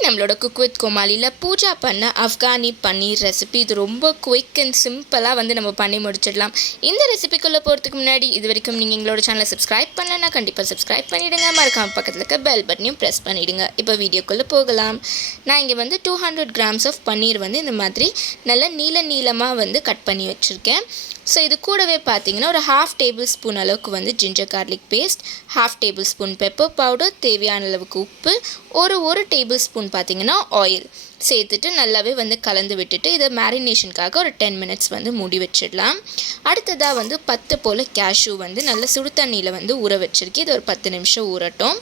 இன்றைக்கி நம்மளோட cook with கோமாளியில் Pooja பண்ண அஃப்கானி பன்னீர் ரெசிபி. இது ரொம்ப குயிக் அண்ட் சிம்பிளாக வந்து நம்ம பண்ணி முடிச்சிடலாம். இந்த ரெசிபிக்குள்ளே போகிறதுக்கு முன்னாடி இது வரைக்கும் நீங்கள் எங்களோட சேனலை சப்ஸ்கிரைப் பண்ணலன்னா கண்டிப்பாக சப்ஸ்கிரைப் பண்ணிவிடுங்க. மறக்காம பக்கத்தில் இருக்க பெல் பட்டனையும் ப்ரெஸ் பண்ணிவிடுங்க. இப்போ வீடியோக்குள்ளே போகலாம். நான் இங்கே வந்து 200 grams ஆஃப் பன்னீர் வந்து இந்த மாதிரி நல்லா நீளமாக வந்து கட் பண்ணி வச்சுருக்கேன். ஸோ இது கூடவே பார்த்தீங்கன்னா ஒரு 1/2 tablespoon அளவுக்கு வந்து ginger garlic paste, 1/2 tablespoon pepper powder, தேவையான அளவுக்கு உப்பு, ஒரு டேபிள்ஸ்பூன் பார்த்தீங்கன்னா ஆயில் சேர்த்துட்டு நல்லாவே வந்து கலந்து விட்டுட்டு இதை மேரினேஷனுக்காக ஒரு 10 minutes வந்து மூடி வச்சிடலாம். அடுத்ததாக வந்து 10 போல் கேஷ்யூ வந்து நல்ல சுடு தண்ணியில் வந்து ஊற வச்சுருக்கேன். இது ஒரு 10 நிமிஷம் ஊறட்டும்.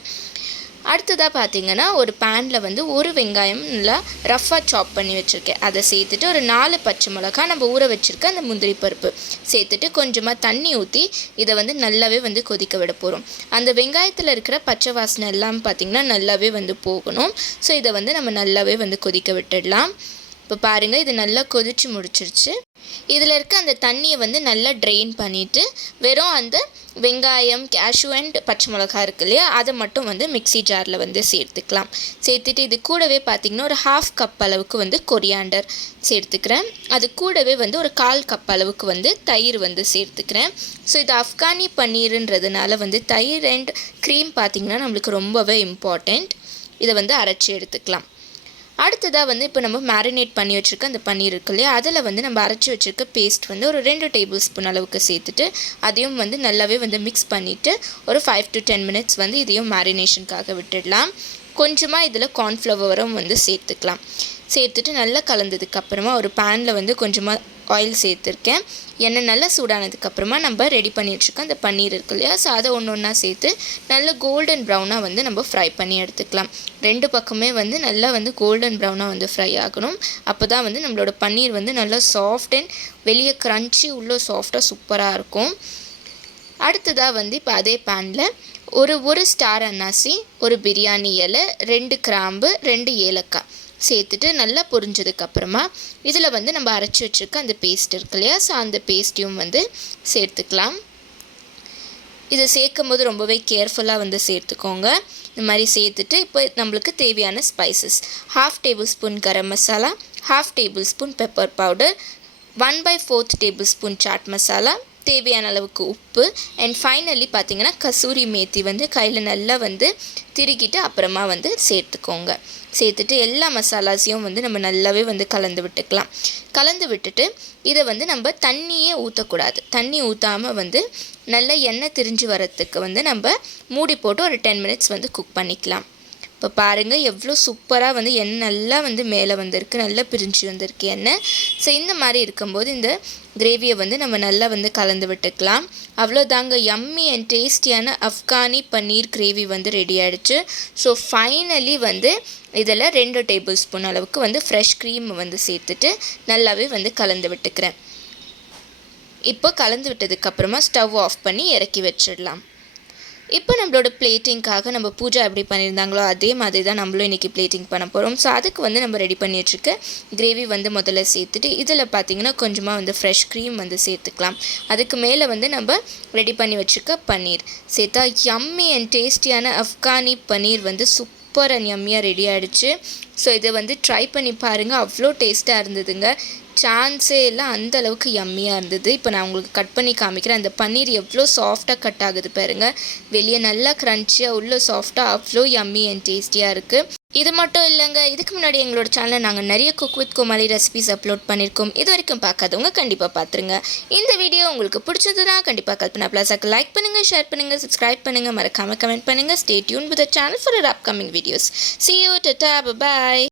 அடுத்ததாக பார்த்தீங்கன்னா ஒரு பேனில் வந்து ஒரு வெங்காயம் நல்லா ரஃப்பாக சாப் பண்ணி வச்சுருக்கேன். அதை சேர்த்துட்டு ஒரு 4 பச்சை மிளகா நம்ம ஊற வச்சுருக்க அந்த முந்திரி பருப்பு சேர்த்துட்டு கொஞ்சமாக தண்ணி ஊற்றி இதை வந்து நல்லாவே வந்து கொதிக்க விட போகிறோம். அந்த வெங்காயத்தில் இருக்கிற பச்சை வாசனை எல்லாம் பார்த்திங்கன்னா நல்லாவே வந்து போகணும். ஸோ இதை வந்து நம்ம நல்லாவே வந்து கொதிக்க விட்டுடலாம். இப்போ பாருங்கள், இது நல்லா கொதித்து முடிச்சிருச்சு. இதில் இருக்க அந்த தண்ணியை வந்து நல்லா ட்ரெயின் பண்ணிவிட்டு வெறும் அந்த வெங்காயம், கேஷ்யூ அண்ட் பச்சை மிளகா இருக்கு இல்லையா, அதை மட்டும் வந்து மிக்ஸி ஜாரில் வந்து சேர்த்துக்கலாம். சேர்த்துட்டு இது கூடவே பார்த்திங்கன்னா ஒரு 1/2 கப் அளவுக்கு வந்து கொரியாண்டர் சேர்த்துக்கிறேன். அது கூடவே வந்து ஒரு 1/4 கப் அளவுக்கு வந்து தயிர் வந்து சேர்த்துக்கிறேன். ஸோ இது அஃப்கானி பன்னீருன்றதுனால வந்து தயிர் அண்ட் க்ரீம் பார்த்திங்கன்னா நம்மளுக்கு ரொம்பவே இம்பார்ட்டண்ட். இதை வந்து அரைச்சி எடுத்துக்கலாம். அடுத்ததாக வந்து இப்போ நம்ம மேரினேட் பண்ணி வச்சுருக்க அந்த பன்னீர் இருக்கு இல்லையா, அதில் வந்து நம்ம அரைச்சி வச்சுருக்க பேஸ்ட் வந்து ஒரு 2 tablespoon அளவுக்கு சேர்த்துட்டு அதையும் வந்து நல்லாவே வந்து மிக்ஸ் பண்ணிவிட்டு ஒரு 5 to 10 minutes வந்து இதையும் மேரினேஷனுக்காக விட்டுடலாம். கொஞ்சமாக இதில் கார்ன்ஃப்ளவரும் வந்து சேர்த்துக்கலாம். சேர்த்துட்டு நல்லா கலந்ததுக்கப்புறமா ஒரு பேனில் வந்து கொஞ்சமாக ஆயில் சேர்த்துருக்கேன். எண்ணெய் நல்லா சூடானதுக்கப்புறமா நம்ம ரெடி பண்ணி வச்சுருக்கோம் அந்த பன்னீர் இருக்கு இல்லையா, ஸோ அதை ஒன்றா சேர்த்து நல்லா கோல்டன் ப்ரௌனாக வந்து நம்ம ஃப்ரை பண்ணி எடுத்துக்கலாம். 2 பக்கமே வந்து நல்லா வந்து கோல்டன் ப்ரௌனாக வந்து ஃப்ரை ஆகணும். அப்போ தான் வந்து நம்மளோட பன்னீர் வந்து நல்லா சாஃப்ட் அண்ட் வெளியே க்ரன்ச்சி உள்ளே சாஃப்டாக சூப்பராக இருக்கும். அடுத்ததாக வந்து இப்போ அதே பேனில் ஒரு ஸ்டார் அன்னாசி, ஒரு பிரியாணி இலை, 2 கிராம்பு, 2 ஏலக்காய் சேர்த்துட்டு நல்லா பொரிஞ்சதுக்கப்புறமா இதில் வந்து நம்ம அரைச்சி வச்சுருக்க அந்த பேஸ்ட் இருக்கு இல்லையா, ஸோ அந்த பேஸ்ட்டையும் வந்து சேர்த்துக்கலாம். இதை சேர்க்கும் போது ரொம்பவே கேர்ஃபுல்லாக வந்து சேர்த்துக்கோங்க. இந்த மாதிரி சேர்த்துட்டு இப்போ நம்மளுக்கு தேவையான spices 1/2 tablespoon garam masala, 1/2 tablespoon pepper powder, 1/4 tablespoon chaat masala, தேவையான அளவுக்கு உப்பு அண்ட் ஃபைனலி பார்த்திங்கன்னா கசூரி மேத்தி வந்து கையில் நல்லா வந்து திருக்கிட்டு அப்புறமா வந்து சேர்த்துக்கோங்க. சேர்த்துட்டு எல்லா மசாலாஸையும் வந்து நம்ம நல்லாவே வந்து கலந்து விட்டுக்கலாம். கலந்து விட்டுட்டு இதை வந்து நம்ம தண்ணியே ஊற்றக்கூடாது. தண்ணி ஊற்றாமல் வந்து நல்லா எண்ணெய் திரிஞ்சு வரத்துக்கு வந்து நம்ம மூடி போட்டு ஒரு 10 minutes வந்து குக் பண்ணிக்கலாம். இப்போ பாருங்கள் எவ்வளோ சூப்பராக வந்து எண்ணெய் நல்லா வந்து மேலே வந்திருக்கு, நல்லா பிரிஞ்சு வந்திருக்கு எண்ணெய். ஸோ இந்த மாதிரி இருக்கும்போது இந்த கிரேவியை வந்து நம்ம நல்லா வந்து கலந்து விட்டுக்கலாம். அவ்வளோதாங்க, யம்மி அண்ட் டேஸ்டியான அஃப்கானி பன்னீர் கிரேவி வந்து ரெடி ஆகிடுச்சு. ஸோ ஃபைனலி வந்து இதில் 2 tablespoon அளவுக்கு வந்து ஃப்ரெஷ் க்ரீம் வந்து சேர்த்துட்டு நல்லாவே வந்து கலந்து விட்டுக்கிறேன். இப்போ கலந்து விட்டதுக்கப்புறமா ஸ்டவ் ஆஃப் பண்ணி இறக்கி வச்சிடலாம். இப்போ நம்மளோட பிளேட்டிங்காக நம்ம பூஜா எப்படி பண்ணியிருந்தாங்களோ அதே மாதிரி தான் நம்மளும் இன்றைக்கி பிளேட்டிங் பண்ண போகிறோம். ஸோ அதுக்கு வந்து நம்ம ரெடி பண்ணி வச்சுருக்க கிரேவி வந்து முதல்ல சேர்த்துட்டு இதில் பார்த்திங்கன்னா கொஞ்சமாக வந்து ஃப்ரெஷ் க்ரீம் வந்து சேர்த்துக்கலாம். அதுக்கு மேலே வந்து நம்ம ரெடி பண்ணி வச்சுருக்க பன்னீர் சேர்த்தா யம்மி அண்ட் டேஸ்டியான அஃப்கானி பன்னீர் வந்து சூப்பர் அண்ட் யம்மியாக ரெடி ஆகிடுச்சு. ஸோ இதை வந்து ட்ரை பண்ணி பாருங்கள், அவ்வளோ டேஸ்ட்டாக இருந்ததுங்க. சான்ஸே இல்லை, அந்த அளவுக்கு யம்மியாக இருந்தது. இப்போ நான் உங்களுக்கு கட் பண்ணி காமிக்கிறேன். அந்த பன்னீர் எவ்வளோ சாஃப்டாக கட் ஆகுது பாருங்கள். வெளியே நல்லா க்ரன்ச்சியாக உள்ள சாஃப்டாக அவ்வளோ யம்மி அண்ட் டேஸ்டியாக இருக்குது. இது மட்டும் இல்லைங்க, இதுக்கு முன்னாடி எங்களோட சேனலில் நாங்கள் நிறைய cook with Comali recipes upload பண்ணியிருக்கோம். இது வரைக்கும் பார்க்காதவங்க கண்டிப்பாக பார்த்துருங்க. இந்த வீடியோ உங்களுக்கு பிடிச்சதுன்னா கண்டிப்பாக கல்பனா பிளாஸாக்கு லைக் பண்ணுங்கள், ஷேர் பண்ணுங்கள், சப்ஸ்கிரைப் பண்ணுங்கள், மறக்காமல் கமெண்ட் பண்ணுங்கள். Stay tune with the channel for upcoming videos. See you, tata, bye bye.